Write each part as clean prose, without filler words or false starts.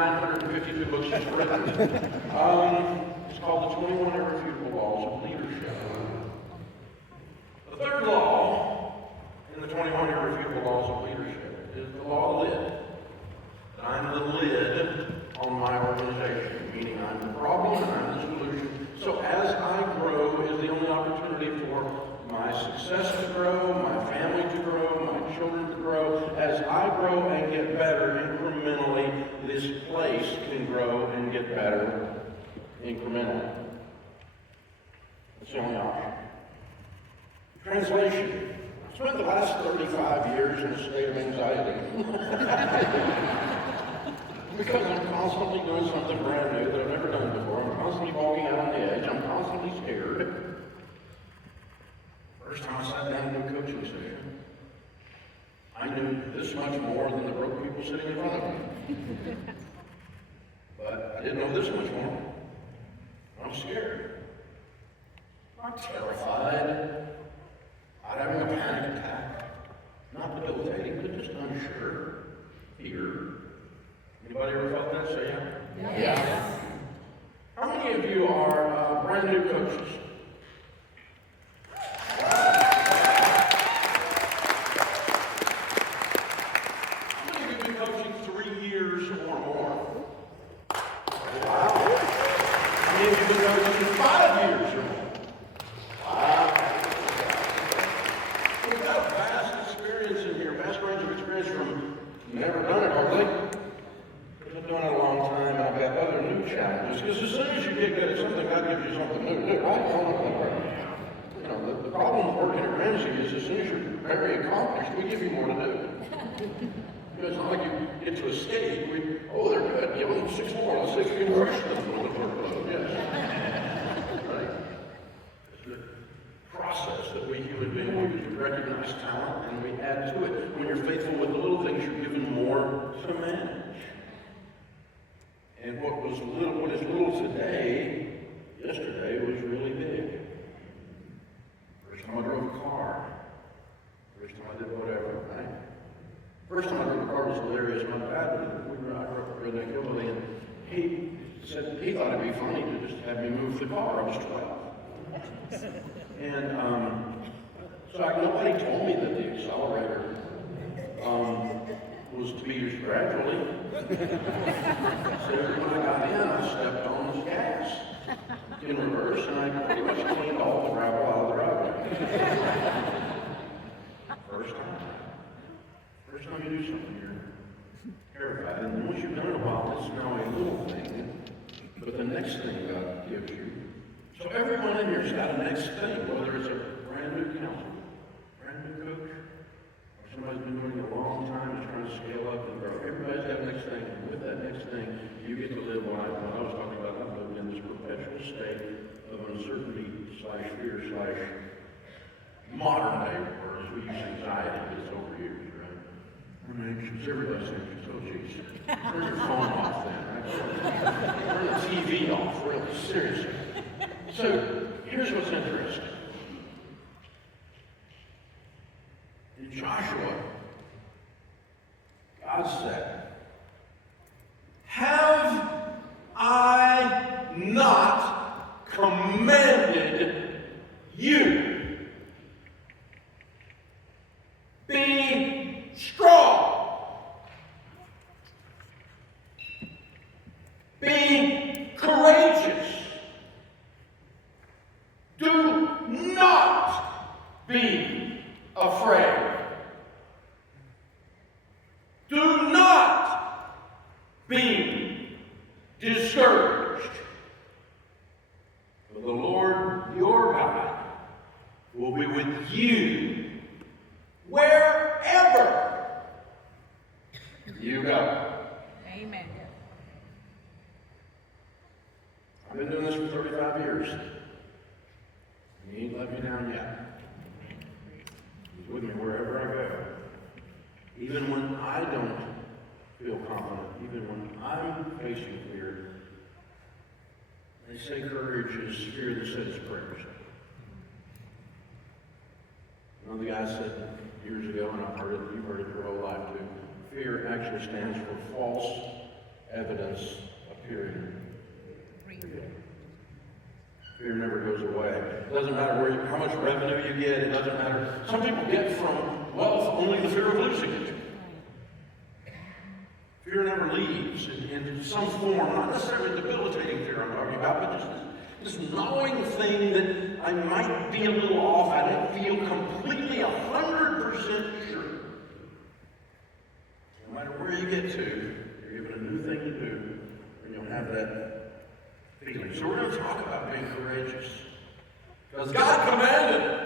952 books he's written. It's called The 21 Irrefutable Laws of Leadership. The third law in the 21 Irrefutable Laws of Leadership is the law of lid. I'm the lid on my organization, meaning I'm the problem and I'm the solution. So as I grow is the only opportunity for my success to grow, my family to grow, my children to grow. As I grow and get better incrementally, this place can grow and get better incrementally. That's the only option. Translation. I spent the last 35 years in a state of anxiety. Because I'm constantly doing something brand new that I've never done before. I'm constantly walking out on the edge. I'm constantly scared. First time I sat down in a coaching session, I knew this much more than the broke people sitting in front of me. But I didn't know this much more. I'm scared. I'm terrified. Not having a panic attack. Not debilitating, but just unsure. Fear. Anybody ever felt that? Say yeah. Yeah. How many of you are brand new coaches? How many of you have been coaching 3 years or more? Wow. How many of you have been coaching 5 years or more? Wow. We've got a vast experience in here, vast range of experience from never done it hardly. I've been doing it a long time, and I've got other new challenges. Because as soon as you get good at something, God gives you something new to do, right? You know, the problem with working at Ramsey is as soon as you're very accomplished, we give you more to do. It's not like you get to a stage, they're good, give them 6 more, let's see if we can crush them with the workload, yes. Right? It's the process that we human beings use. We recognize talent, and we add to it. When you're faithful with the little things, you're given more to manage. And what is little today, yesterday was really big. First time I drove a car. First time I did whatever, right? First time I drove a car was hilarious. My dad, I grew up in Hillbilly, and he said he thought it'd be funny to just have me move the car. I was 12. And so nobody told me that the accelerator was to be used gradually. So when I got in, I stepped on the gas in reverse, and I pretty much cleaned all the gravel out of the driveway. First time. First time you do something, you're terrified. And once you've done it a while, it's now a little thing. But the next thing God gives you. So everyone in here's got a next thing, whether it's a brand new counselor, brand new coach, somebody's been doing it a long time and trying to scale up and grow. Everybody's got a next thing. And with that next thing, you get to live what I was talking about. I've lived in this perpetual state of uncertainty / fear / modern day, or as we use anxiety, but it's over years, right? I'm anxious. Everybody's anxious. Oh, geez. Turn your phone off then, right? Turn the TV off, really, seriously. So, here's what's interesting. In Joshua, God said, "Have I not commanded you? Be strong. Be courageous. Do not be afraid. Do not be discouraged. For the Lord your God will be with you wherever you go." Amen. I've been doing this for 35 years. He ain't let me down yet. He's with me wherever I go. Even when I don't feel confident, even when I'm facing fear. They say courage is fear that says prayers. One of the guys said years ago, and I've heard it, you've heard it your whole life too, fear actually stands for false evidence appearing. Fear never goes away. It doesn't matter how much revenue you get. It doesn't matter. Some people get from wealth only the fear of losing it. Fear never leaves in some form, not necessarily debilitating fear I'm talking about, but just this knowing thing that I might be a little off. I don't feel completely 100% sure. No matter where you get to, you're given a new thing to do, and you'll have that feeling. So we're going to talk about being courageous. Because God commanded it.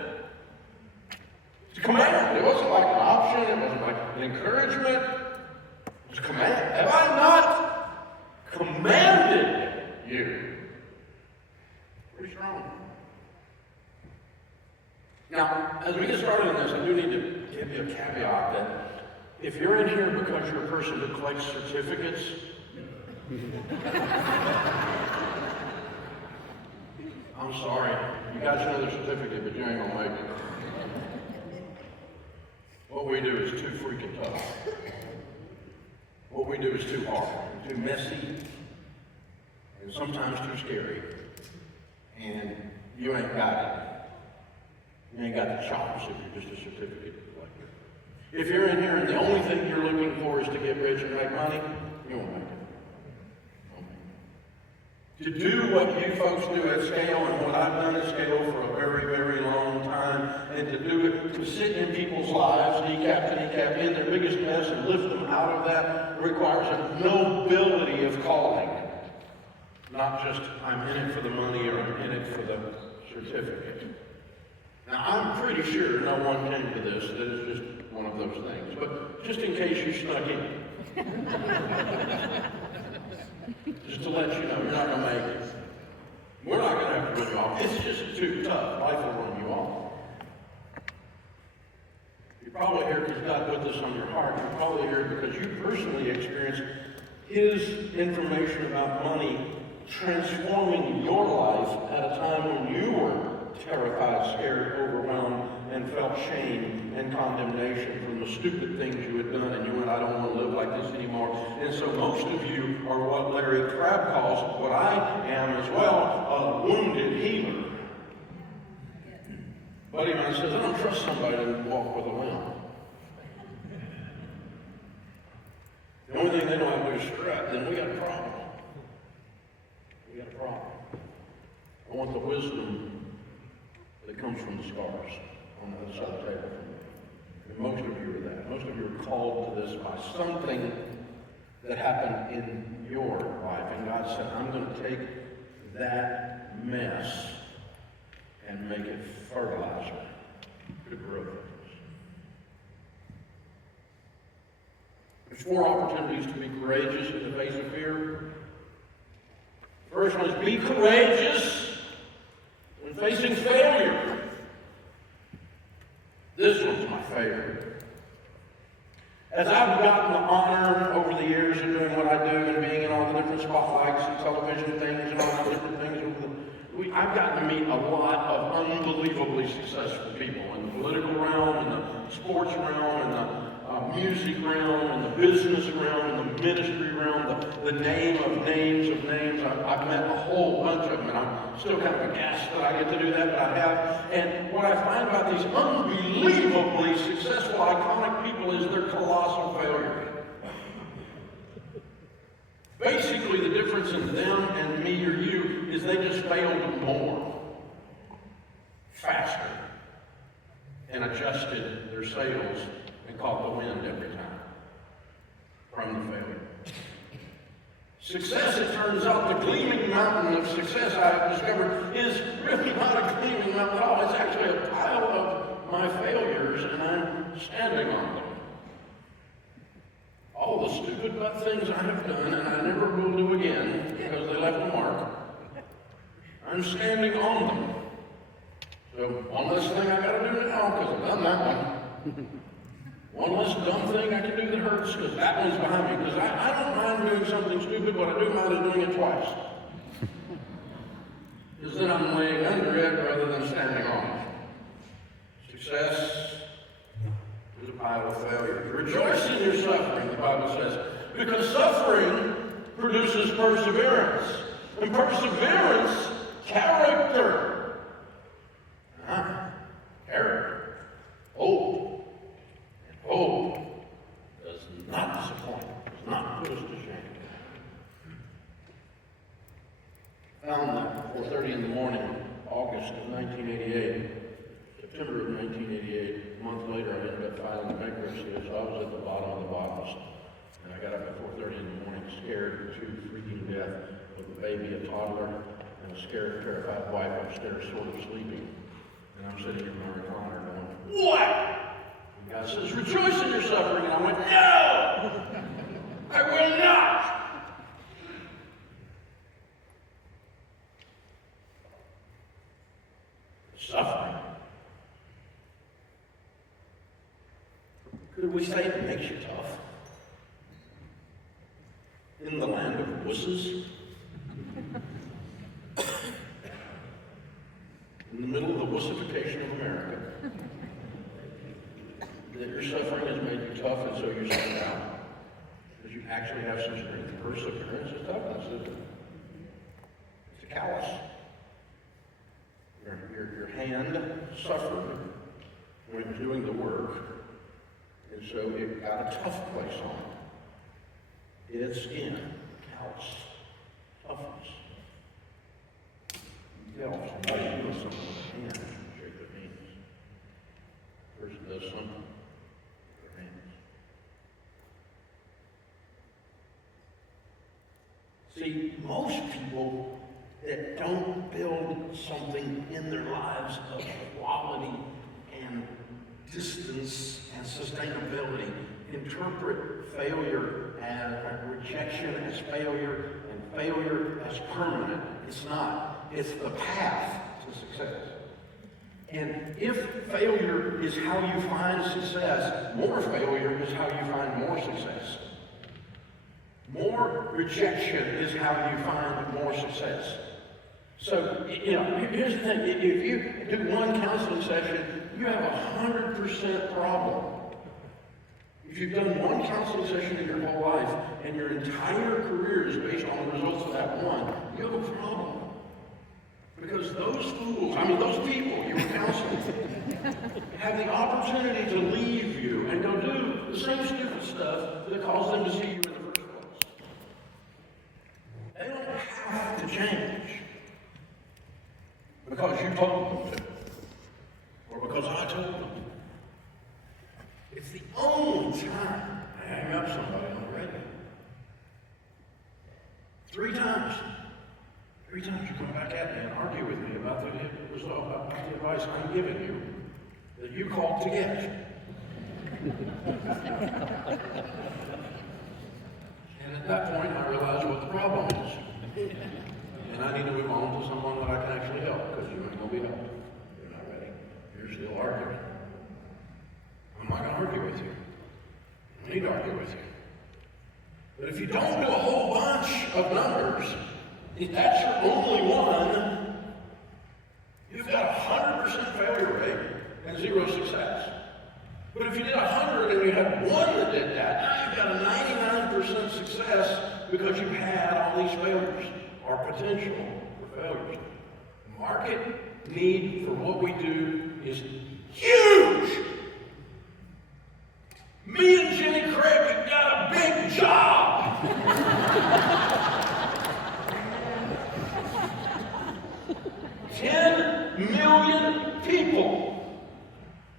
It's a command. It wasn't like an option. It wasn't like an encouragement. It was a command. Have I not commanded you? Pretty strong. Now, as we get started on this, I do need to give you a caveat that if you're in here because you're a person who collects certificates, I'm sorry. You got your other certificate, but you ain't gonna make it. What we do is too freaking tough. What we do is too hard, too messy, and sometimes too scary. And you ain't got it. You ain't got the chops if you're just a certificate collector. If you're in here and the only thing you're looking for is to get rich and make money, you won't make it. To do what you folks do at scale and what I've done at scale for a very, very long time, and to do it, to sit in people's lives, kneecap to kneecap, in their biggest mess and lift them out of that, requires a nobility of calling. Not just, I'm in it for the money or I'm in it for the certificate. Now, I'm pretty sure no one came to this that it's just one of those things, but just in case you snuck in. Just to let you know, you're not going to make it. We're not going to have to run you off. It's just too tough. Life will run you off. You're probably here because God put this on your heart. You're probably here because you personally experienced His information about money transforming your life at a time when you were terrified, scared, overwhelmed, and felt shame and condemnation from the stupid things you had done, and you went, I don't want to live like this anymore. And so most of you are what Larry Crabb calls, what I am as well, a wounded healer. Buddy of mine says, I don't trust somebody to walk with a limp. The only thing they know how to do is strut, then we got a problem. We got a problem. I want the wisdom that comes from the scars on the other side of the table. And most of you are that. Most of you are called to this by something that happened in your life. And God said, I'm going to take that mess and make it fertilizer to grow things. There's 4 opportunities to be courageous in the face of fear. First one is be courageous when facing failure. This one's my favorite. As I've gotten the honor over the years of doing what I do and being in all the different spotlights and television things and all the different things, I've gotten to meet a lot of unbelievably successful people in the political realm, in the sports realm, in the music realm, in the business realm, in the ministry realm, the name of names of names. I've met a whole bunch of them, and I'm still kind of aghast that I get to do that, but I have. And what I find about these unbelievably successful, iconic people is their colossal failure. Basically, the difference in them and me or you is they just failed more, faster, and adjusted their sails and caught the wind every time from the failure. Success, it turns out, the gleaming mountain of success I have discovered is really not a gleaming mountain at all. It's actually a pile of my failures, and I'm standing on them. All the stupid bad things I have done, and I never will do again because they left a mark. I'm standing on them. So one less thing I got to do now because I've done that one. One less dumb thing I can do that hurts because that one's behind me. Because I don't mind doing something stupid. What I do mind is doing it twice. Because then I'm laying under it rather than standing on it. Success is a pile of failure. Rejoice in your suffering, the Bible says, because suffering produces perseverance. And perseverance, character. Character. Hope. And hope does not disappoint, does not put us to shame. Found that 4:30 in the morning, August of 1988, September of 1988, a month later I ended up filing bankruptcy, so I was at the bottom of the bottomless. And I got up at 4:30 in the morning, scared to freaking death with a baby, a toddler, and a scared, terrified wife upstairs, sort of sleeping. And I'm sitting in my recliner going, what? And God says, rejoice in your suffering. And I went, no! I will not! Suffering. Could we say it makes you tough? In the land of wusses? In the middle of the wussification of America? That your suffering has made you tough and so you stand out? Because you actually have some strength. Perseverance is toughness, isn't it? It's a callous. Your hand suffered when it was doing the work, and so it got a tough place on it. Dead skin, callous, toughness. You tell somebody doing something with a hand, shake their hands. The person does something with their hands. See, most people that don't build something in their lives of quality and distance and sustainability interpret failure and rejection as failure and failure as permanent. It's not. It's the path to success. And if failure is how you find success, more failure is how you find more success. More rejection is how you find more success. So, here's the thing. If you do one counseling session, you have a 100% problem. If you've done one counseling session in your whole life, and your entire career is based on the results of that one, you have a problem. Because those fools, those people you were counseling, have the opportunity to leave you and go do the same stupid stuff that caused them to see you in the first place. They don't have to change because you told them to, or because I told them to. It's the only time I hang up somebody on the radio. 3 times. 3 times you come back at me and argue with me about the result, about the advice I'm giving you that you called to get. And at that point, I realized what the problem is. And I need to move on to someone that I can actually help, because you ain't going to be helped. You're not ready. You're still arguing. I'm not going to argue with you. I need to argue with you. But if you don't do a whole bunch of numbers, if that's your only one, you've got a 100% failure rate and 0 success. But if you did 100 and you had one that did that, now you've got a 99% success because you had all these failures, or potential for failures. The market need for what we do is huge. Me and Jenny Craig have got a big job. 10 million people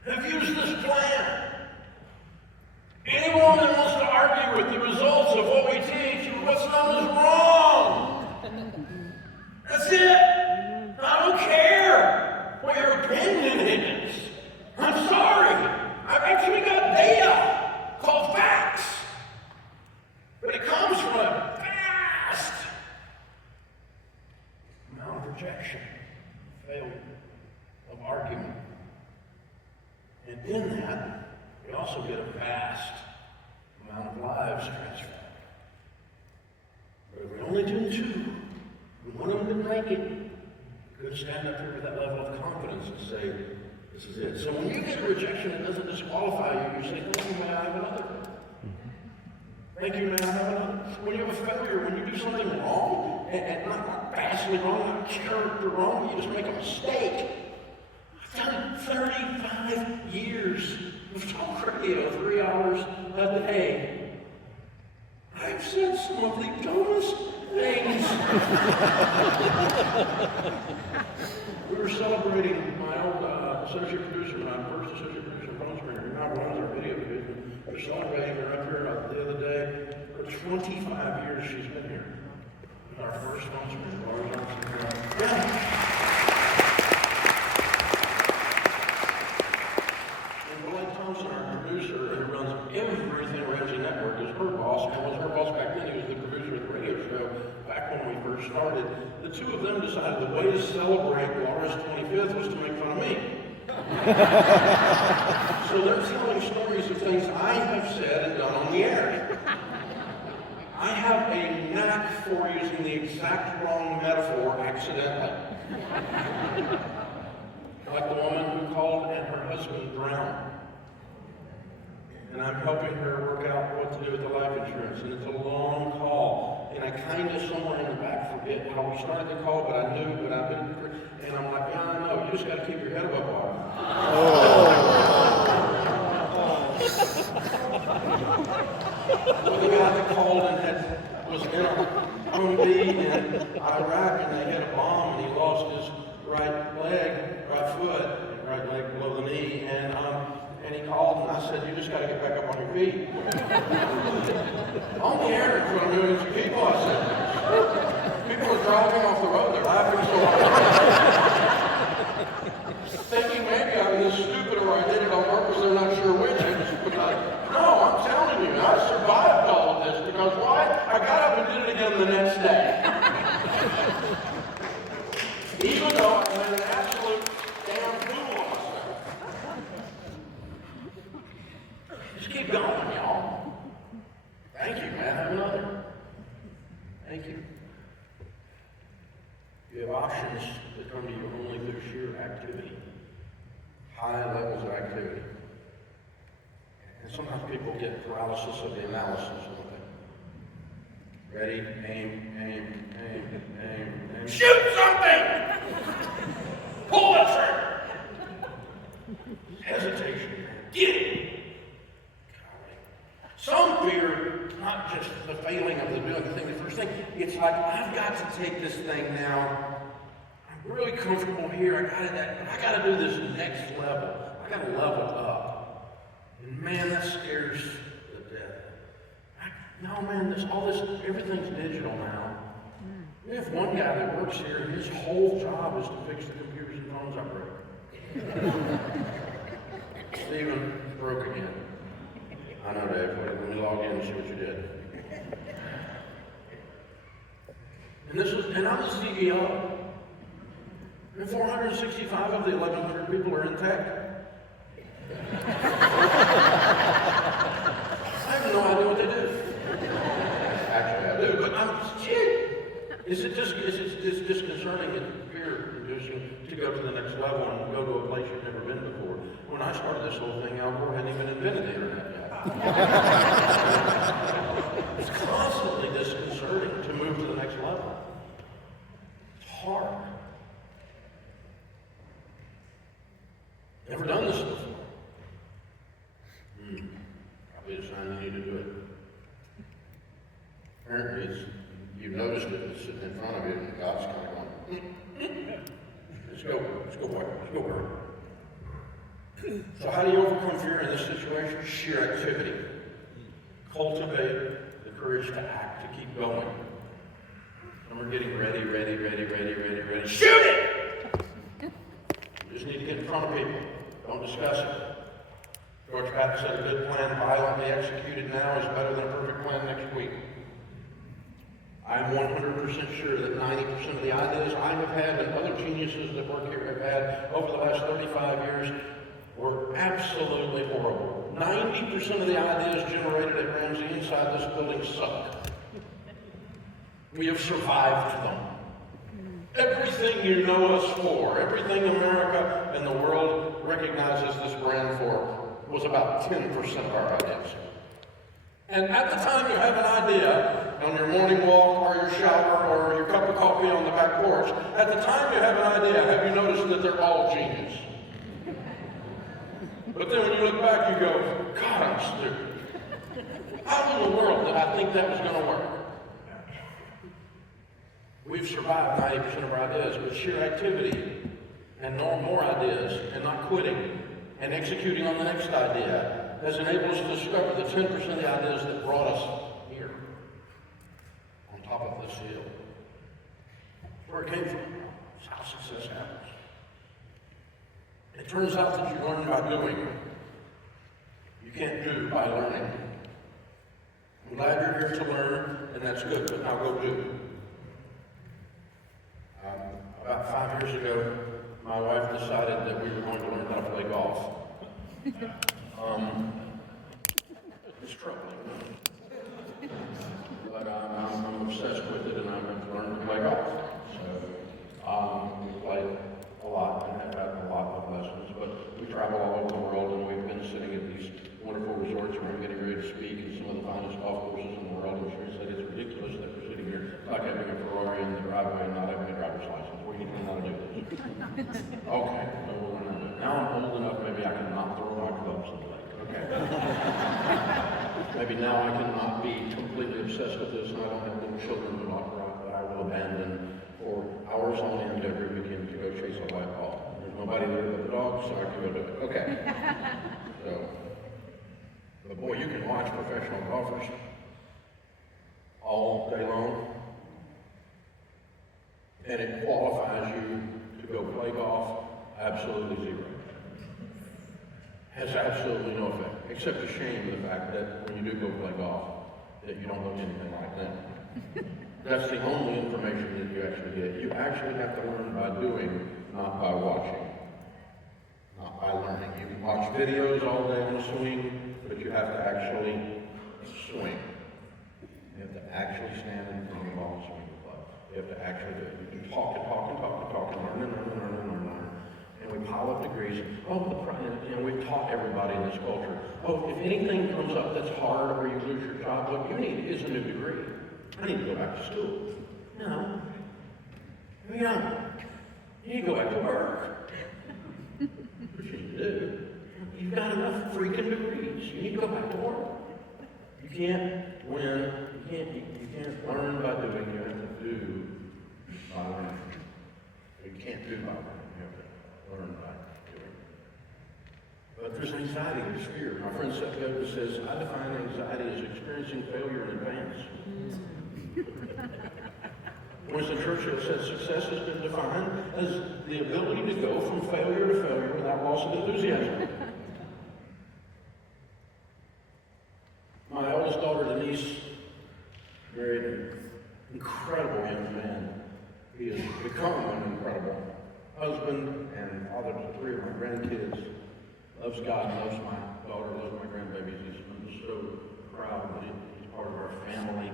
have used this plan. Anyone that wants to argue with the results of what we teach and what's known as wrong, that's it. I don't care what your opinion is. I'm sorry. I've actually got data called facts. But it comes from a vast amount of rejection, failure, of argument. And in that, we also get a vast amount of lives transformed. But if we only do 2, and one of them didn't make it, you couldn't stand up here with that level of confidence and say, this is it. So when you get a rejection that doesn't disqualify you, you say, oh, may I have another? Thank you, man. I have another. When you have a failure, when you do something wrong, and not vastly wrong, not character wrong, you just make a mistake. I've done 35 years of talk radio, 3 hours a day. I've said some of the dumbest things. We were celebrating my old associate producer, my first associate producer, Phone Screener, who now runs our video division. We were celebrating her up here the other day. For 25 years she's been here. Our first phone screener. Yeah. Our producer who runs everything Ramsey Network is her boss, and was her boss back then. He was the producer of the radio show back when we first started. The two of them decided the way to celebrate Laura's 25th was to make fun of me. So they're telling stories of things I have said and done on the air. I have a knack for using the exact wrong metaphor accidentally. Like the woman who called and her husband drowned. And I'm helping her work out what to do with the life insurance. And it's a long call. And I kind of somewhere in the back forget how we started the call, but I knew, but I've been, and I'm like, yeah, I know, you just got to keep your head above water. Well, the guy that called and was in a Humvee in Iraq, and they hit a bomb, and he lost his right leg below the knee, and he called, and I said, you just got to get back up on your feet. On the air in front of millions of people, I said, people are driving off the road, they're laughing so hard. Thinking maybe I'm this stupid or I did it on purpose, they're not sure which. No, I'm telling you, I survived all of this because why? I got up and did it again the next day. Even though I made an absolute damn fool of myself. Just keep going, y'all. Thank you, man. Have another. Thank you. You have options that come to you only through sheer activity. High levels of activity. And sometimes people get paralysis of the analysis, don't they? Ready, aim. Shoot something! Pull the trigger! Hesitation. Get it! Some fear, not just the failing of doing the thing, the first thing, it's like, I've got to take this thing now. I'm really comfortable here. I got to do this next level. I got to level up. And man, that scares the death. No, man, everything's digital now. We have one guy that works here, and his whole job is to fix the computers and phones I break. Stephen broke again. I know, Dave. Let me log in and see what you did. And I'm the CEO. And 465 of the 1,100 people are in tech. I have no idea what they do. Actually, I do, but it's disconcerting and fear-inducing to go to the next level and go to a place you've never been before. When I started this whole thing, Al Gore hadn't even invented the internet yet. It's constantly disconcerting to move to the next level. It's hard. Never done this before. Probably a sign you need to do it. Apparently, you've noticed it, it's sitting in front of you, and God's kind of going, let's go, boy. So how do you overcome fear in this situation? Sheer activity. Cultivate the courage to act, to keep going. And we're getting ready. Shoot it! You just need to get in front of people. Don't discuss it. George Patton said a good plan violently executed now is better than a perfect plan next week. I'm 100% sure that 90% of the ideas I have had and other geniuses that work here have had over the last 35 years were absolutely horrible. 90% of the ideas generated at Ramsey inside this building suck. We have survived them. Everything you know us for, everything America and the world recognizes this brand for, was about 10% of our ideas. And at the time you have an idea, on your morning walk or your shower or your cup of coffee on the back porch, at the time you have an idea, have you noticed that they're all genius? But then when you look back, you go, God, I'm stupid. How in the world did I think that was going to work? We've survived 90% of our ideas with sheer activity and knowing more ideas and not quitting and executing on the next idea has enabled us to discover the 10% of the ideas that brought us here, on top of this hill. That's where it came from. It's how success happens. It turns out that you learn by doing. You can't do by learning. I'm glad you're here to learn, and that's good, but now go do. About 5 years ago, my wife decided that we were going to learn how to play golf. It's troubling, but I'm obsessed with it, and I'm going to learn to play golf. So we play a lot and have had a lot of lessons, but we travel all over the world, and we've been sitting at these wonderful resorts where I'm getting ready to speak in some of the finest golf courses in the world. I'm sure you said it's ridiculous that we're sitting here. It's like having a Ferrari in the driveway and not having a driver's license. We need to learn how to do this. Okay, so we'll learn how to do it. Now I'm old enough, maybe I can not throw my clubs in the lake. Okay. Maybe now I cannot be completely obsessed with this, and I don't have little children who walk around that I will abandon for hours on end every weekend to go chase a live ball. There's nobody there but the dogs, so I can go do it. Okay. So, but boy, you can watch professional golfers all day long, and it qualifies you to go play golf. Absolutely zero. Has absolutely no effect, except to shame the fact that when you do go play golf, that you don't look anything like them. That's the only information that you actually get. You actually have to learn by doing, not by watching, not by learning. You can watch videos all day on a swing, but you have to actually swing. You have to actually stand in front of the ball and swing the club. You have to actually do it. You can talk and talk and talk and talk and learn and learn and learn and learn and learn. And we pile up degrees. And we've taught everybody in this culture, if anything comes up that's hard or you lose your job, what you need is a new degree. I need to go back to school. No. You need to go back to work. What you need to do. You've got enough freaking degrees. You need to go back to work. You can't win. You can't learn by doing. You have to do by learning. You can't do by learning. You have to learn by doing. But there's anxiety, there's fear. My friend Seth Godin says, I define anxiety as experiencing failure in advance. Winston Churchill said success has been defined as the ability to go from failure to failure without loss of enthusiasm. My oldest daughter, Denise, married an incredible young man. He has become an incredible husband and father to 3 of my grandkids. Loves God, loves my daughter, loves my grandbabies. He's so proud that he's part of our family.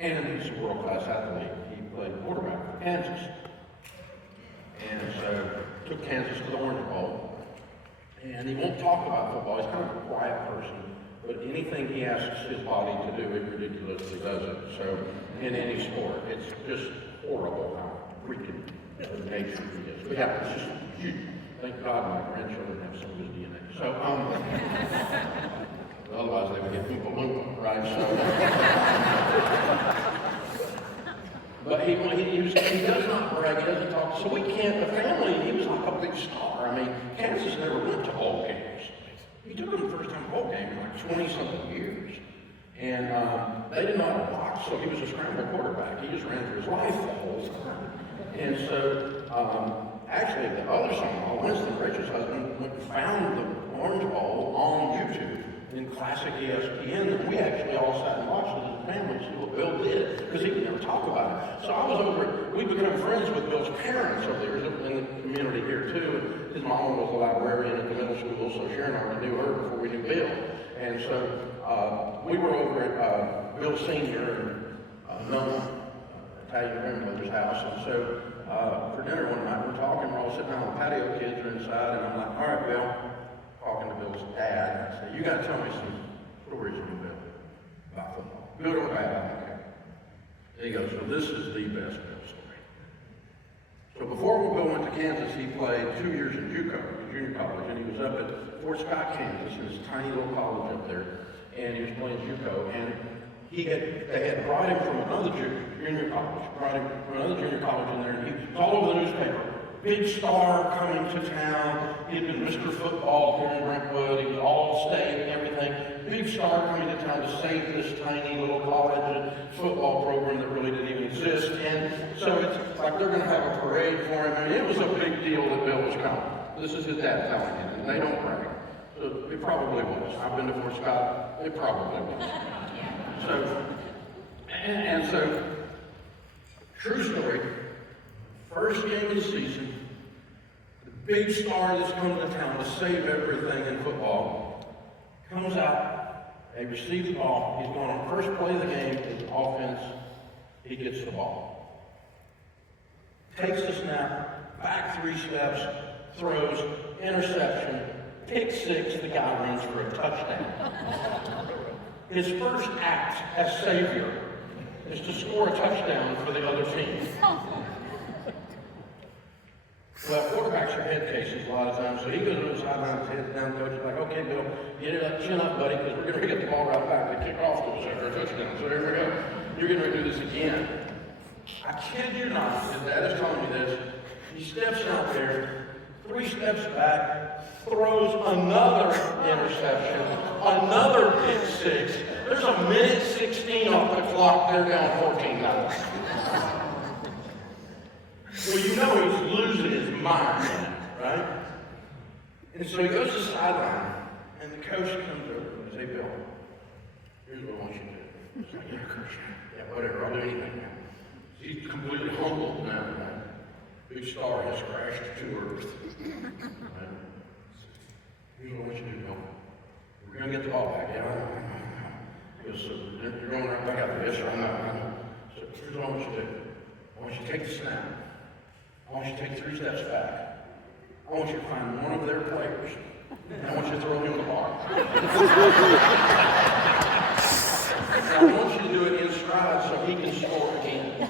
And he's a world-class athlete. He played quarterback for Kansas. And so took Kansas to the Orange Bowl. And he won't talk about football. He's kind of a quiet person. But anything he asks his body to do, it ridiculously does it. So in any sport, it's just horrible how freaking the nature he is. But yeah, it's just huge. Thank God my grandchildren have some of his DNA. So, otherwise they would get people looped, right? But he does not brag, he doesn't talk, so we can't, the family, he was like a big star. I mean, Kansas never went to bowl games. He took them the first time bowl game in like 20-something years. And they did not box, so he was a scramble quarterback. He just ran for his life the whole time. And so, actually, the other son-in-law, Winston, Rachel's husband, found the Orange Bowl on YouTube in classic ESPN, and we actually all sat and watched it as a family, see what Bill did, because he would never talk about it. So I was over, we became friends with Bill's parents over there in the community here too. His mom was a librarian at the middle school, so Sharon already knew her before we knew Bill. And so we were over at Bill Sr. and Nona, Italian grandmother's house, and so for dinner one night, we're talking, we're all sitting on the patio, kids are inside, and I'm like, all right, Bill, talking to Bill's dad, I said, you got to tell me some stories from Bill. He goes, so this is the best Bill story. So before Bill went to Kansas, he played 2 years in JUCO, junior college, and he was up at Fort Scott, Kansas, in this tiny little college up there, and he was playing JUCO, and they had brought him from another junior college, in there, and he was all over the newspaper. Big star coming to town. He had been Mr. Football here in Brentwood. He was all state and everything. Big star coming to town to save this tiny little college football program that really didn't even exist. And so it's like they're going to have a parade for him. I mean, it was a big deal that Bill was coming. This is his dad telling him, and they don't brag. So it probably was. I've been to Fort Scott. It probably was. So, and so, true story. First game of the season, the big star that's coming to town to save everything in football comes out, they receive the ball, he's going on first play of the game, his offense, he gets the ball. Takes the snap, back 3 steps, throws, interception, pick 6, the guy runs for a touchdown. His first act as savior is to score a touchdown for the other team. Well, quarterbacks are head cases a lot of times, so he goes to the sideline, his head's down, coach is like, okay, Bill, get it up, chin up, buddy, because we're going to get the ball right back. They kick off to us after a touchdown, so here we go. You're going to do this again. I kid you not, his dad is telling me this. He steps out there, 3 steps back, throws another interception, another pick 6. There's a minute 16 off the clock, they're down 14-0. Well, you know he's losing his mind, right? And so he goes to the sideline, and the coach comes over and says, hey, Bill, here's what I want you to do. He's like, yeah, coach, yeah, whatever, I'll do anything now. He's completely humbled now, right? Big star has crashed to earth. Right? Here's what I want you to do, Bill. We're going to get the ball back, yeah? He goes, so you're going right back out there, yes, sir, I know. So here's what I want you to do. I want you to take the snap. I want you to take 3 steps back. I want you to find one of their players, and I want you to throw him the ball. I want you to do it in stride so he can score again.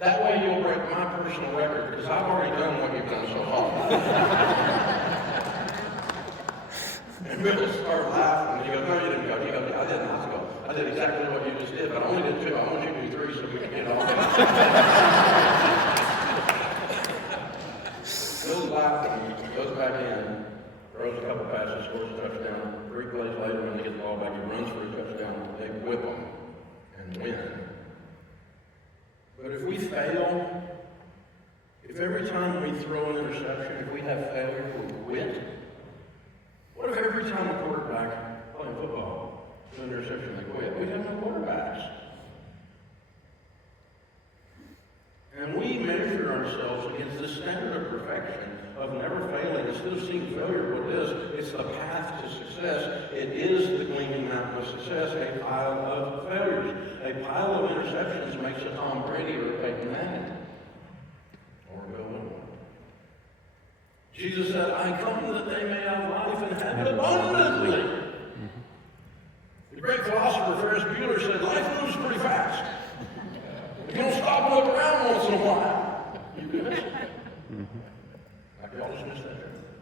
That way you'll break my personal record, because I've already done what you've done so far. And Bill started laughing, and he goes, no, you didn't go. He goes, I didn't. I did exactly what you just did, but I only did 2. I want you to do 3 so we can get off. Bill's laughing, he goes back in, throws a couple passes, scores a touchdown. 3 plays later, when they get the ball back, he runs for a touchdown. They whip him and win. But if we fail, if every time we throw an interception, if we have failure, we quit. What if every time a quarterback playing football throws an interception, they quit? We'd have no quarterbacks. And we measure ourselves against the standard of perfection, of never failing. Instead of seeing failure what it is, it's the path to success. It is the gleaming mountain of success, a pile of failures. A pile of interceptions makes a Tom Brady or a Peyton Manning. Or a Bill Windham. Jesus said, I come that they may have life and have it abundantly. The great philosopher Ferris Bueller said, life moves pretty fast. You don't stop and look around once in a while. You good? Like y'all just missed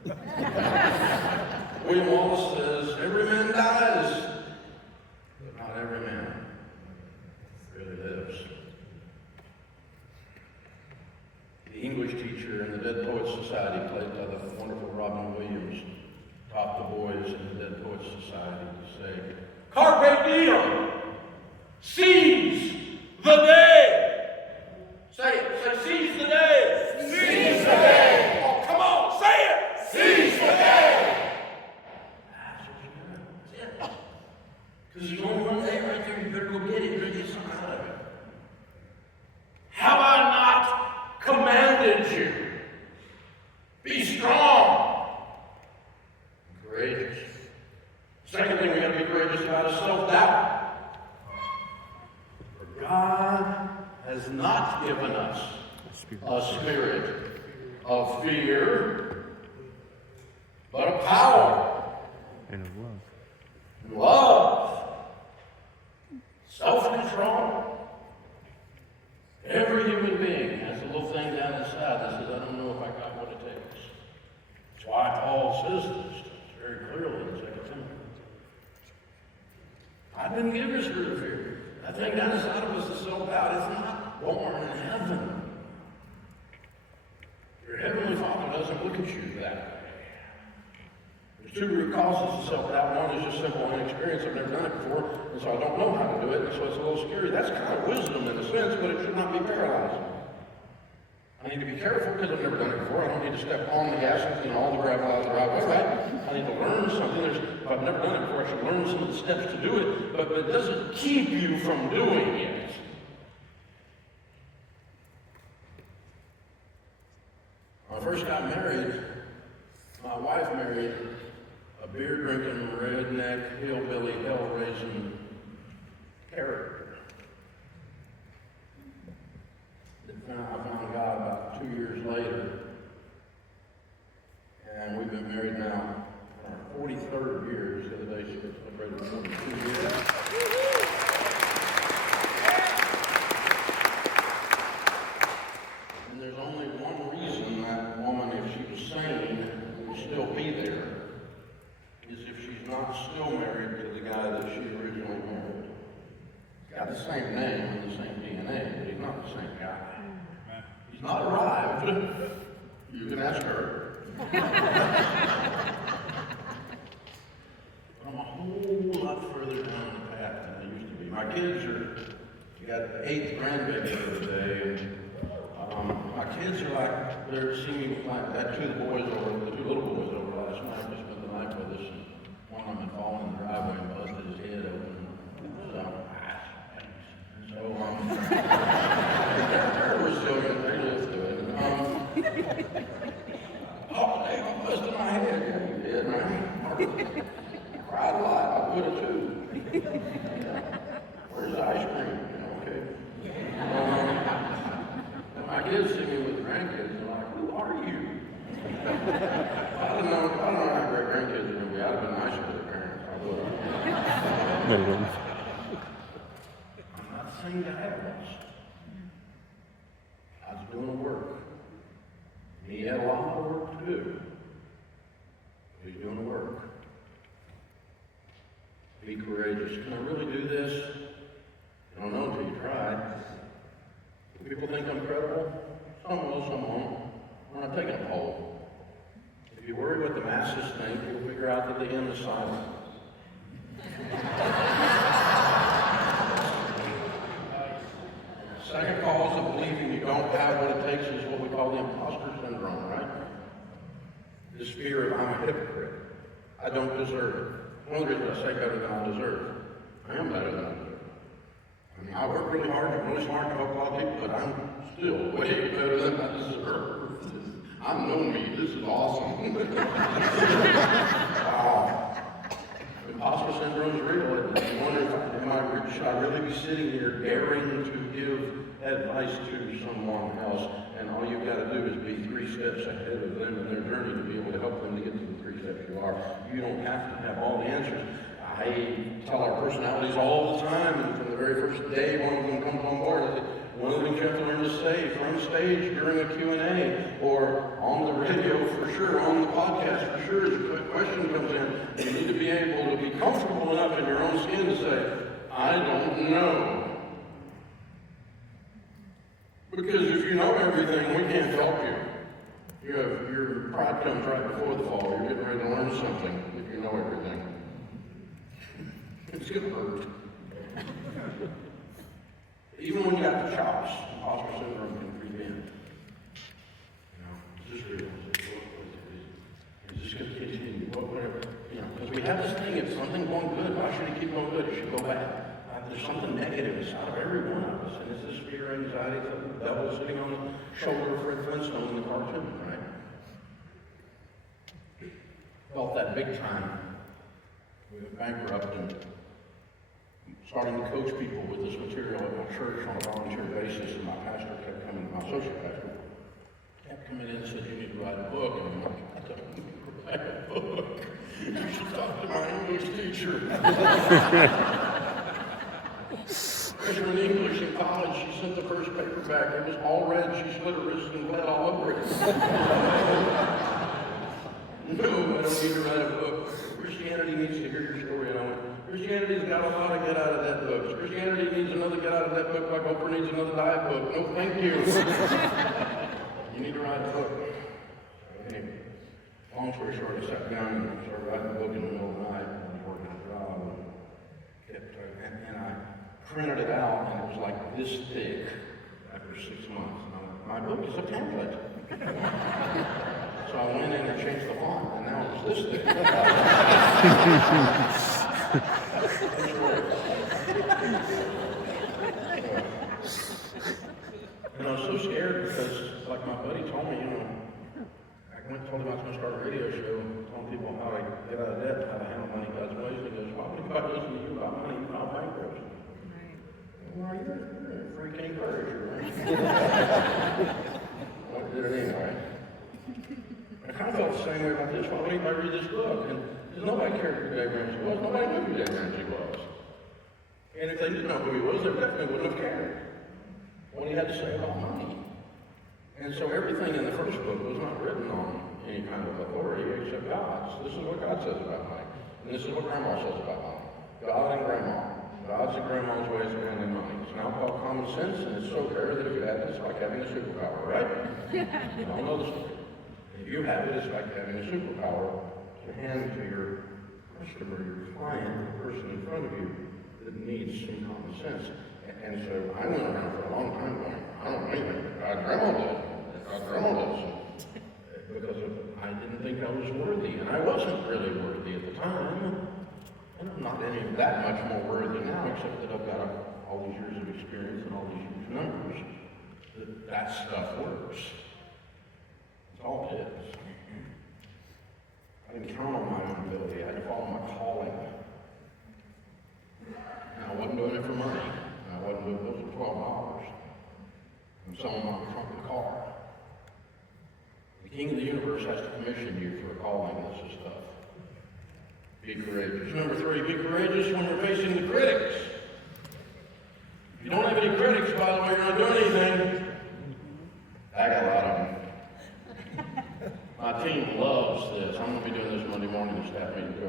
that. William Wallace says, every man dies, but not every man really lives. The English teacher in the Dead Poets Society, played by the wonderful Robin Williams, taught the boys in the Dead Poets Society to say, Carpe diem, seize the day. Say it. Say, seize the day. Seize the day. Oh, come on, say it. Seize the day. That's what you got. That's it. Because there's only one day right there. You better go get it. You're going to get something out of it. Have I not commanded you? Be strong. Courageous. Second thing we got to be courageous about is self-doubt. For God has not given us a spirit of fear, but of power and of love. Love, self-control, I didn't give us spirit of fear. That thing down inside of us is self-doubt. It's not born in heaven. Your heavenly Father doesn't look at you that way. There's two root causes of self-doubt. One is just simple inexperience. I've never done it before, and so I don't know how to do it, and so it's a little scary. That's kind of wisdom in a sense, but it should not be paralyzing. I need to be careful because I've never done it before. I don't need to step on the gas and all the gravel out of the driveway, right? I need to learn something. If I've never done it before, I should learn some of the steps to do it, but it doesn't keep you from doing it. When I first got married, my wife married a beer-drinking, redneck, hillbilly, hell-raising character. I found God about 2 years later, and we've been married now our 43rd year. The other day, she celebrated 42 years. And there's only one reason that woman, if she was sane, would still be there, is if she's not still married to the guy that she originally married. He's got the same name and the same DNA, but he's not the same guy. He's not arrived. You can ask her. But I'm a whole lot further down the path than I used to be. My kids we got the 8th grandbaby the other day, and my kids are like, they're seeing like, I had the two little boys over last night to spend the night with us, and one of them had fallen in the driveway and busted his head open. They're resilient, they live through it. Oh, Dave, I busted my head. Yeah, you did, man. I cried a lot. I would have too. Where's the ice cream? Okay. My kids see me with grandkids, and they're like, who are you? I don't know how great grandkids are going to be. I'd have been nicer to their parents. I would have. I'm not saying that I was. I was doing the work. He had a lot more work to do. He's doing the work. Be courageous. Can I really do this? You don't know until you try. People think I'm credible. Some will, some won't. We're not taking a poll. If you worry what the masses think, you'll figure out that the end is silent. Second cause of believing you don't have what it takes is what we call the imposter syndrome, right? This fear of I'm a hypocrite. I don't deserve it. One of the reasons I say better than I deserve. I am better than I deserve. I mean, I work really hard, I'm really smart to help a lot of people, but I'm still way better than I deserve. I'm no me. This is awesome. Wow. Imposter syndrome is real. You wonder, should I really be sitting here daring to give advice to someone else, and all you've got to do is be 3 steps ahead of them in their journey to be able to help them to get to the 3 steps you are. You don't have to have all the answers. I tell our personalities all the time, and from the very first day one of them comes on board, one of the things you have to learn to say from stage during a Q&A, or on the radio for sure, on the podcast for sure, as a question comes in, you need to be able to be comfortable enough in your own skin to say, I don't know. Because if you know everything, we can't help you. Your pride comes right before the fall. You're getting ready to learn something if you know everything. It's going to hurt. Even when you got the chops, imposter syndrome can creep in. Is this real? Is this going to continue? Whatever. Because we have this thing, if something's going good, why should it keep going good? It should go bad. There's something negative inside of every one of us, and it's this fear, anxiety, the devil sitting on the shoulder of Fred Flintstone in the cartoon, right? Felt that big time. We went bankrupt and starting to coach people with this material at my church on a volunteer basis, and my pastor kept coming, my associate pastor, kept coming in and said, you need to write a book. And I'm like, I don't need to write a book. You should talk to my English teacher. Freshman English in college, she sent the first paper back. It was all red. She slit her wrist and bled all over it. No, I don't need to write a book. Christianity needs to hear your story. And I went, Christianity's got a lot to get out of that book. Christianity needs another get out of that book like Oprah needs another diet book. No, thank you. You need to write a book. Anyway, long story short, I sat down and started writing a book in the middle of the night. I was working a job and I printed it out, and it was like this thick after 6 months. And my book is a template. So I went in and changed the font, and now it's this thick. And I was so scared because, like my buddy told me, I went and told him I was going to start a radio show, telling people how to get out of debt, how to handle money God's ways. And he goes, why would anybody listen to you about money? You file bankruptcy. Well, you're a freaking encourager, right? I did it anyway. I kind of felt the same way about this. Why would anybody read this book? And nobody cared who Dave Ramsey was. Nobody knew who Dave Ramsey was. And if they didn't know who he was, they definitely wouldn't have cared what he had to say about money. And so everything in the first book was not written on any kind of authority except God's. This is what God says about money. And this is what Grandma says about money. God and Grandma. God's and Grandma's ways of handling money. It's now called common sense, and it's so rare that if you have it, it's like having a superpower, right? You all know the story. If you have it, it's like having a superpower to hand to your customer, your client, the person in front of you that needs some common sense. And so I went around for a long time going, I don't know anything. God, Grandma does. God, Grandma does. Because I didn't think I was worthy, and I wasn't really worthy at the time. And I'm not any of that much more worthy now, except that I've got all these years of experience and all these huge numbers. That stuff works. It's all it is. I didn't count on my own ability. I had to follow my calling. And I wasn't doing it for money. I wasn't doing those for $12. I'm selling my trunk and car. The King of the universe has to commission you for a calling. This is stuff. Be courageous. Number 3, be courageous when you're facing the critics. If you don't have any critics, by the way, you're not doing anything. I got a lot of them. My team loves this. I'm going to be doing this Monday morning in staff meeting too.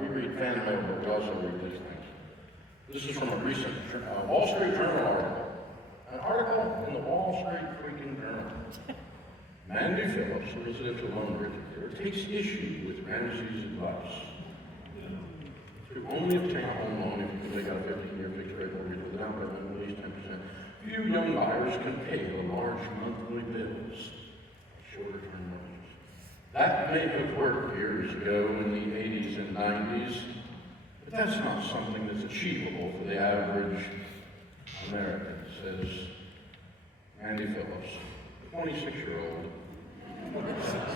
We read fan mail, but we also read these things. This is from a recent Wall Street Journal article. An article in the Wall Street freaking Journal. Mandy Phillips, residential loan originator, takes issue with Ramsey's advice to only obtain a home loan if they got a 15-year fixed rate mortgage with a down payment of at least 10%. Few young buyers can pay the large monthly bills, shorter-term loans. That may have worked years ago in the 80s and 90s, but that's not something that's achievable for the average American, says Mandy Phillips, 26-year-old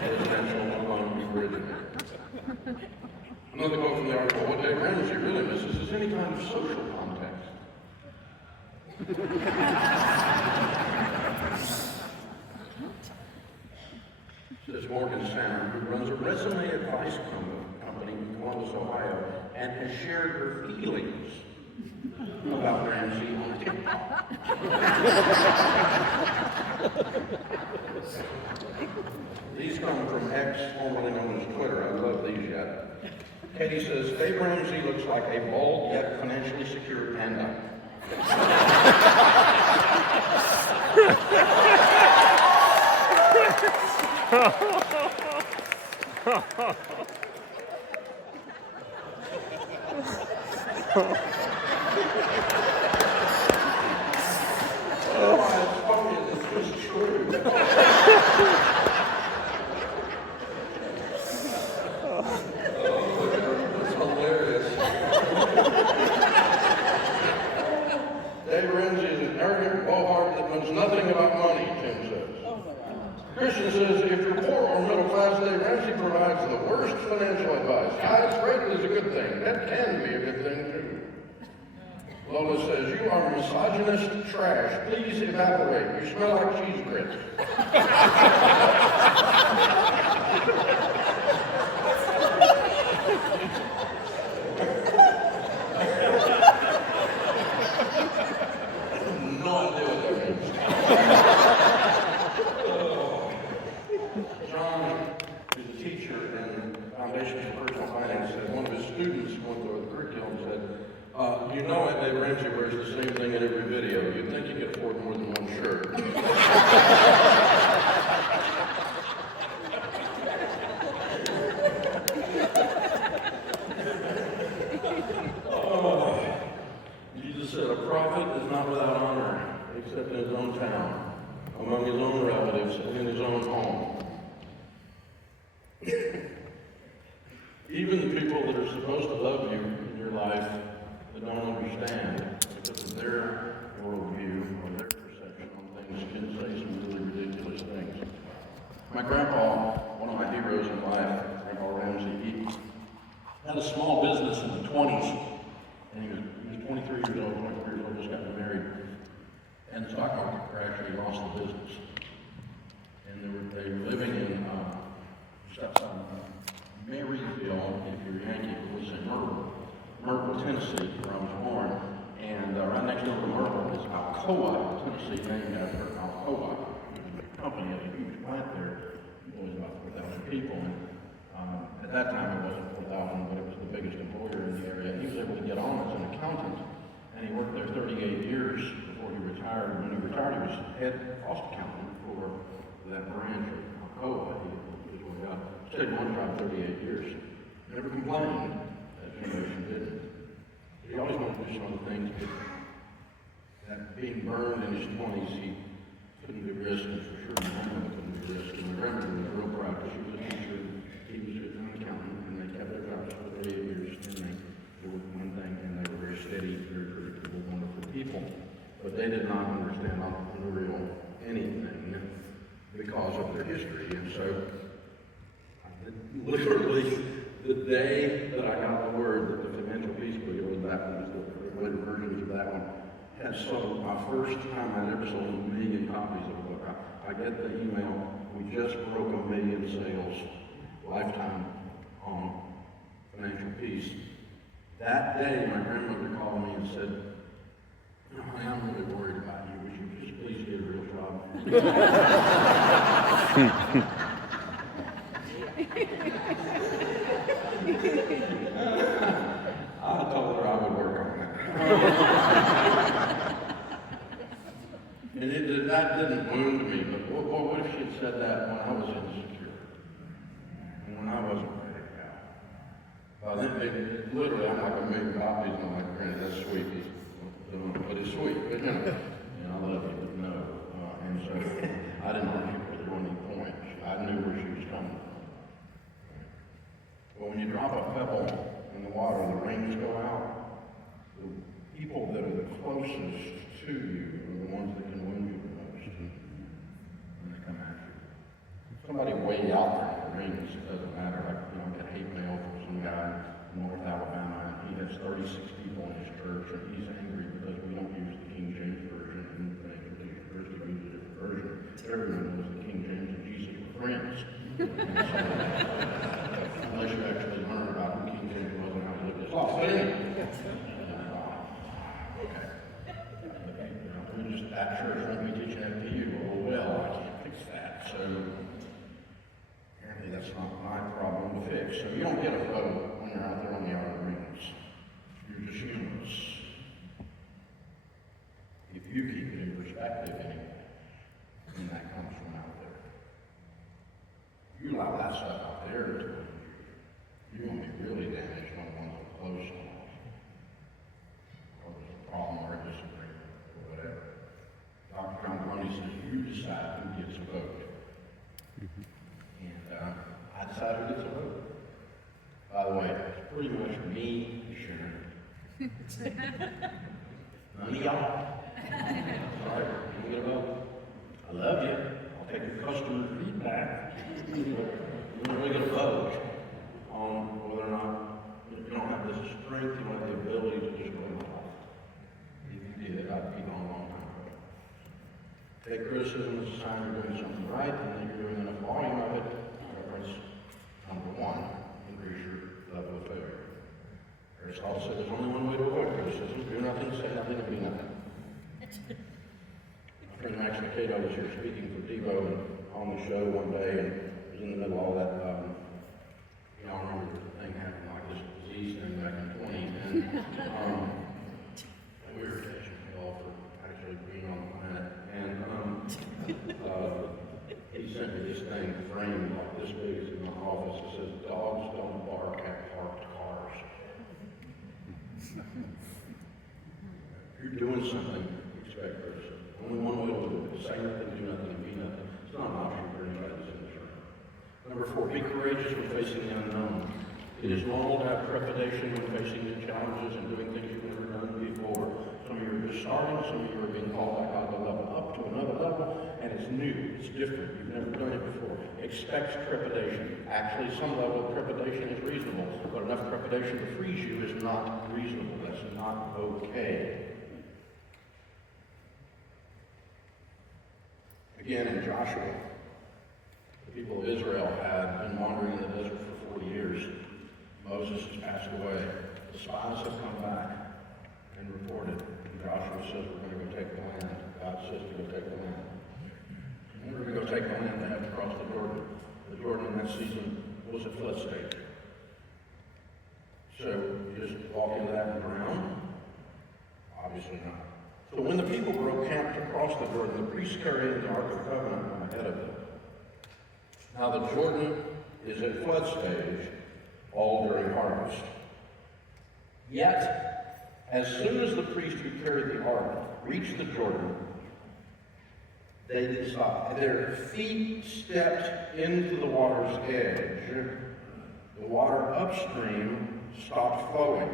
residential loan originator. Another quote from the article, what Dave Ramsey really misses is any kind of social context. Says Morgan Sam, who runs a resume advice company in Columbus, Ohio, and has shared her feelings about Ramsey on TikTok. These come from X, formerly known as Twitter. I love these yet. Katie says, Dave Ramsey looks like a bald yet financially secure panda. Oh, it's funny, it's just true. Dave Ramsey is an arrogant blowhard that knows nothing about money, Tim says. Christian says, if you're poor or middle class, Dave Ramsey provides the worst financial advice. Highest rate is a good thing. That can be a good thing, too. Lola says, you are misogynist trash. Please evaporate. You smell like cheese grits. Students going through the curriculum said, You know that Dave Ramsey wears the same thing in every video. You'd think he could afford more than one shirt. Jesus said, a prophet is not without honor, except in his own town, among his own relatives, and in his own home. Even the people that are supposed to love you in your life that don't understand because of their worldview or their perception on things can say some really ridiculous things. My grandpa, one of my heroes in life, Grandpa Ramsey, he had a small business in the 20s, and he was 23 years old, 24 years old, just got married, and the stock market crashed, and he lost the business. And they were living in just outside Maryville, if you're Yankee, it was in Myrtle, Tennessee, where I was born, and right next door to Myrtle is Alcoa, Tennessee, named after Alcoa. The company has a huge plant there, employs about 4,000 people, and at that time it wasn't 4,000, but it was the biggest employer in the area. He was able to get on as an accountant, and he worked there 38 years before he retired. And when he retired, he was head cost accountant for that branch of Alcoa. He stayed one job 38 years. Never complained. That generation didn't. He always wanted to do some of the things that being burned in his 20s, he couldn't do risk, and for sure my grandmother couldn't do risk. And my grandmother was real proud because she was a teacher, he was an accountant, and they kept their jobs for 38 years, and they worked one thing, and they were very steady, very predictable, wonderful people. But they did not understand entrepreneurial anything because of their history. And so literally, the day that I got the word that the Financial Peace Book, that was the later versions of that one, had sold my first time I'd ever sold 1 million copies of a book. I get the email, we just broke 1 million sales, lifetime on Financial Peace. That day, my grandmother called me and said, honey, I'm really worried about you. Would you just please get a real job? I told her I would work on that. And that didn't wound me, but what if she had said that when I was insecure? And when I wasn't ready to go? Well, then literally, I'm like 1 million copies, and I'm like, granted, that's sweet, but it's sweet, but I love you, but no. And so I didn't argue with her on any point. I knew where she was coming from. But when you drop a pebble in the water and the rings go out, the people that are the closest to you are the ones that can wound you the most when they come at you. Somebody way out there in the rings, it doesn't matter. Like, I get hate mail from some guy in North Alabama, and he has 36 people in his church, and he's angry because we don't use the King James Version, and they use a different version. Everyone knows the King James and Jesus were friends. Unless you actually learn about who King James was and how he lived his life. But anyway, okay. We're just that church won't be teaching that to you. Oh well, I can't fix that. So apparently that's not my problem to fix. So you don't get a vote when you're out there on the outer rings. You're just humans. If you keep it in perspective anyway, then that comes from out there. You allow that stuff out there to you're going to be really damaged on the ones that are close to us. Or there's a problem or a disagreement or whatever. Dr. John Brony says, you decide who gets a vote. And I decide who gets a vote. By the way, it's pretty much me, Sharon. None of y'all. Sorry, you get a vote. I love you. I'll take your customer feedback. When we get a vote on whether or not you don't have the strength, you don't have the ability to just go on. If you did, I'd be gone a long time ago. Take criticism as a sign you're doing something right, and then you're doing enough volume of it. Reference number 1, increase your level of failure. Aristotle said there's only one way to avoid criticism: do nothing, say nothing, and be nothing. My friend Max Mercado was here speaking for Devo on the show one day, and was in the middle of all that. Y'all remember the thing happened like this disease thing back in the 20s, and If you're doing something, expect criticism. Only one way to do it. Say nothing, do nothing, and be nothing. It's not an option for anybody that's in this room. Number 4, be courageous when facing the unknown. It is normal to have trepidation when facing new challenges and doing things you've never done before. Some of you are just starting, some of you are being called by God to level up to another level, and it's new, it's different, you've never done it before. Expect trepidation. Actually, some level of trepidation is reasonable, but enough trepidation to freeze you is not reasonable. That's not okay. Again, in Joshua, the people of Israel had been wandering in the desert for 40 years. Moses has passed away. The spies have come back and reported. And Joshua says, we're going to go take the land. God says to go take the land. In order to go take the land, they have to cross the Jordan. The Jordan in that season was a flood state. So you just walk into that and drown? Obviously not. So when the people broke camp to cross the Jordan, the priests carried the Ark of the Covenant ahead of them. Now the Jordan is in flood stage all during harvest. Yet, as soon as the priest who carried the ark reached the Jordan, they didn't stop. Their feet stepped into the water's edge. The water upstream stopped flowing.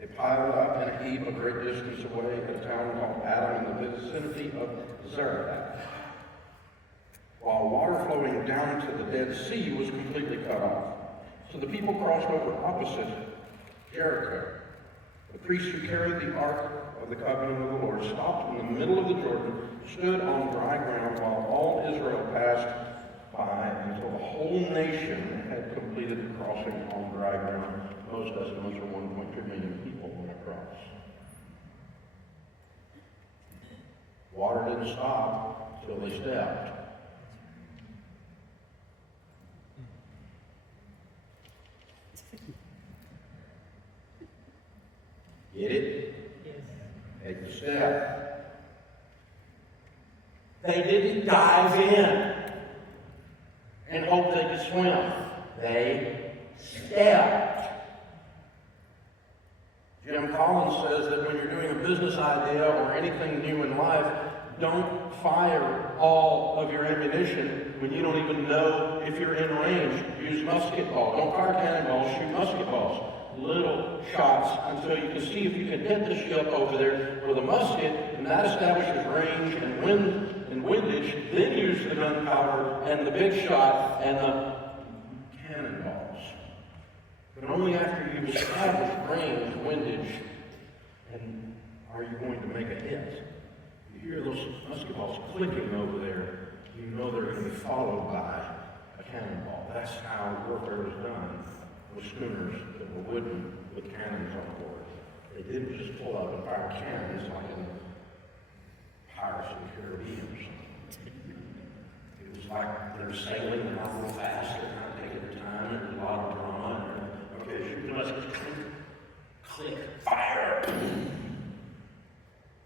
It piled up in a heap a great distance away at a town called Adam in the vicinity of Zarephath, while water flowing down to the Dead Sea was completely cut off. So the people crossed over opposite Jericho. The priests who carried the Ark of the Covenant of the Lord stopped in the middle of the Jordan, stood on dry ground while all Israel passed by until the whole nation had completed the crossing on dry ground. Most estimates are 1.2 million people went across. Water didn't stop until they stepped. Get it? Yes. Take the step. They didn't dive in and hope they could swim. They stepped. Jim Collins says that when you're doing a business idea or anything new in life, don't fire all of your ammunition when you don't even know if you're in range. Use musket ball. Don't fire cannonballs, shoot musket balls. Little shots until you can see if you can hit the ship over there with a musket, and that establishes range and wind and windage. Then use the gunpowder and the big shot and the cannonballs. But only after you've established range, windage, and are you going to make a hit. You hear those musket balls clicking over there, you know they're going to be followed by a cannonball. That's how warfare is done. With schooners that were wooden with cannons on board. They didn't just pull up and fire cannons like in Pirates of the Caribbean or something. It was like they're sailing and not real fast, they're not taking their time, there's a lot of drama. Okay, shoot the musket, click, fire!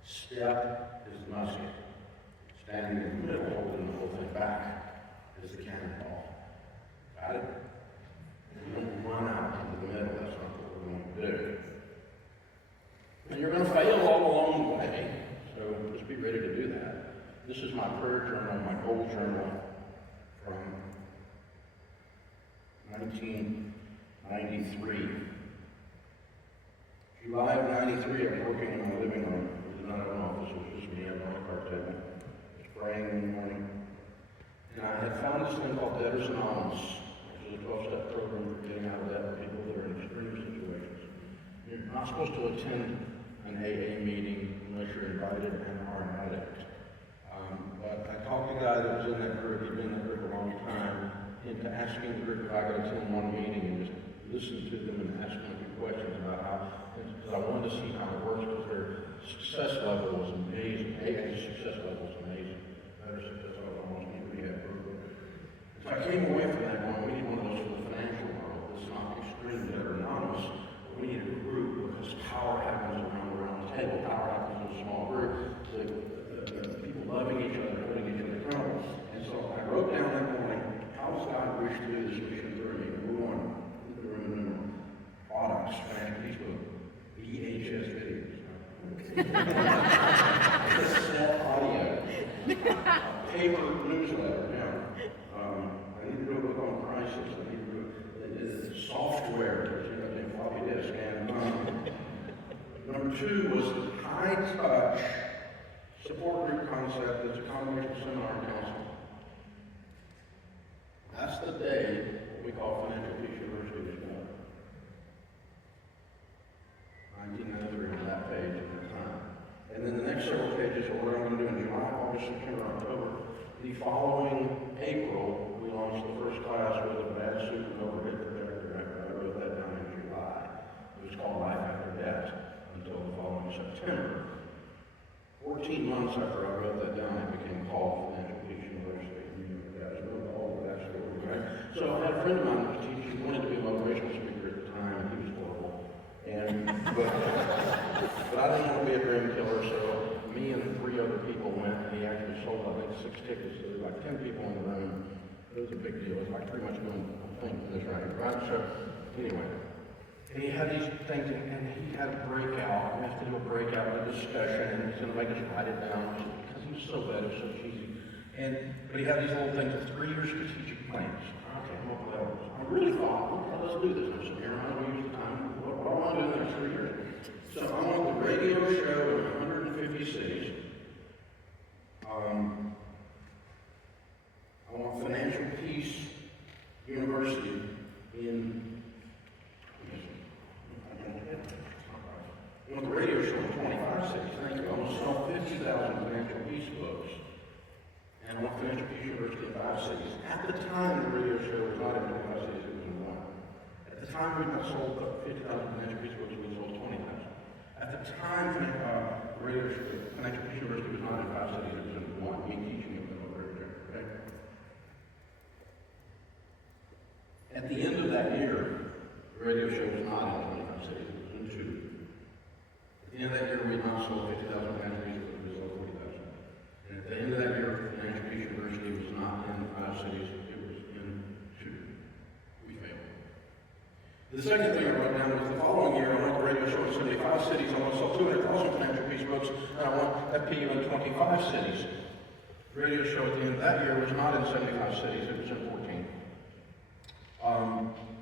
Step is the musket. Standing in the middle, holding the whole thing back, is the cannonball. Got it? You don't run out into the middle. That's not what we're going to do. And you're going to fail all along the way, so just be ready to do that. This is my prayer journal, my goal journal from 1993. July of 93, I'm working in my living room. It was not an office, it was just me at my car table. I was praying in the morning. And I had found this thing called Debtors Anonymous. It's a 12-step program for getting out of debt for people that are in extreme situations. You're not supposed to attend an AA meeting unless you're invited and are an addict. But I talked to a guy that was in that group, he'd been in that group a long time, into asking the group if I could attend one meeting and just listen to them and ask them a few questions about how, because I wanted to see how it works, because their success level was amazing. AA's success level was amazing. Better success level almost any rehab program. So I came away from that going, we need one of those for the financial world. It's not extreme that are anonymous, but we need a group because power happens around the table. Power happens in a small group. So people loving each other, putting each other in trouble. And so I wrote down that morning, how does God wish to do this mission through me? Number one, products, financial people, VHS videos. Okay. Cassette audio. Paper newsletter, I need to do a book on crisis. I need to do software, floppy disk. And number 2 was the high-touch support group concept that's a combination of seminar and counseling. That's the day what we call Financial Peace University was born. 1993 on that page at the time. And then the next several pages are what I'm going to do in July, August, September, October. The following April, we launched the first class with a bad suit and overhead projector. I wrote that down in July. It was called Life After Death until the following September. 14 months after I wrote that down, it became called Financial Peace University. You guys know all of that story, right? So I had a friend of mine that was teaching. He wanted to be a motivational speaker at the time, and he was horrible. But I didn't want to be a dream killer, so me and 3 other people went, and he actually sold, I think, 6 tickets. So there was like 10 people in the room. It was a big deal. It was like pretty much doing a thing in this right? So anyway, and he had these things, and he had a breakout. We have to do a breakout, a discussion, and he's going to make us write it down because he was so bad, it was so cheesy. But he had these little things of 3-year strategic plans. Okay, well, I really thought, okay, let's do this. I'm sitting here, I don't want to use the time. What do I want to do in the next 3 years? So I want the radio show in 150 cities. I want Financial Peace University in, I want the radio show in 25 cities. Thank you. I want to sell 50,000 Financial Peace books. And I want Financial Peace University in 5 cities. At the time, the radio show was not in 25 cities, it was in 1. At the time, we had not sold 50,000 Financial Peace books, we sold 20,000. At the time, radio show, Financial Peace University was not in 5 cities, it was in 1. Me teaching it over there, okay? At the end of that year, the radio show was not in 25 cities, it was in 2. At the end of that year, we had not sold 50,000 Financial Peace books, we sold 40,000. And at the end of that year, Financial Peace University was not in 5 cities, it was in 2. We failed. The second thing I wrote down was the following year, I want the radio show in 75 cities, I want to sell 200,000 Financial Peace books, and I want FPU in 25 cities. The radio show at the end of that year was not in 75 cities, it was in 14.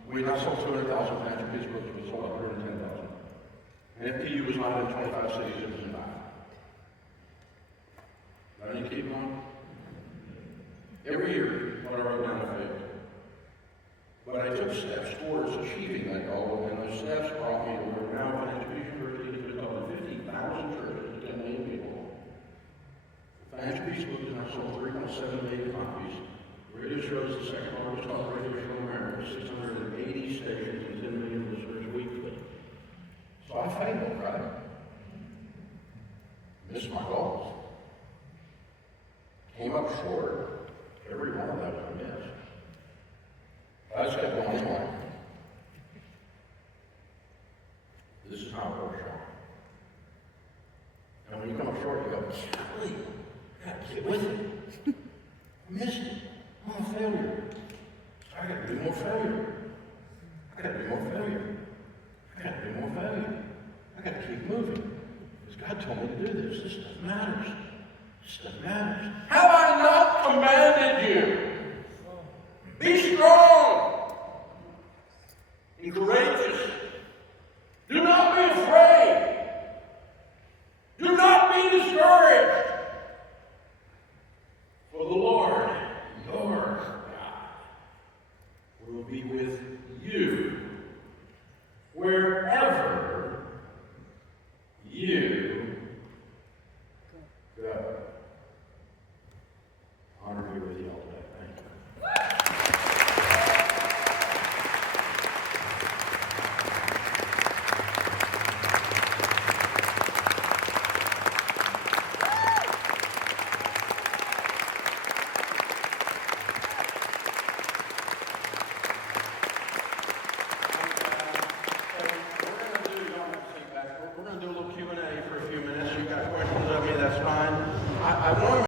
We had not sold 200,000 Financial Peace books, we sold 110,000. And FPU was not in 25 cities, it was in 5. I need to keep going. Every year, what I wrote down, I failed. But I took steps towards achieving that goal, and those steps brought me to where now Financial Peace University has become 50,000 churches to 10 million people. The Financial Peace book has now sold 3.7 million copies. Radio shows the second largest talk radio show in America, 680 stations and 10 million listeners weekly. So I failed, right? Missed my goals. Came up short. Every one of those I missed. I just kept going anyway. This is how it works out. And when you come up short, you go, golly, I gotta get with it. I missed it. I'm a failure. So I gotta do more failure. I gotta do more failure. I gotta do more failure. I gotta keep moving. Because God told me to do this. This stuff matters. This stuff matters. Have I not commanded you? Be strong and courageous. Do not be afraid. Do not be discouraged. For the Lord, your God, will be with you wherever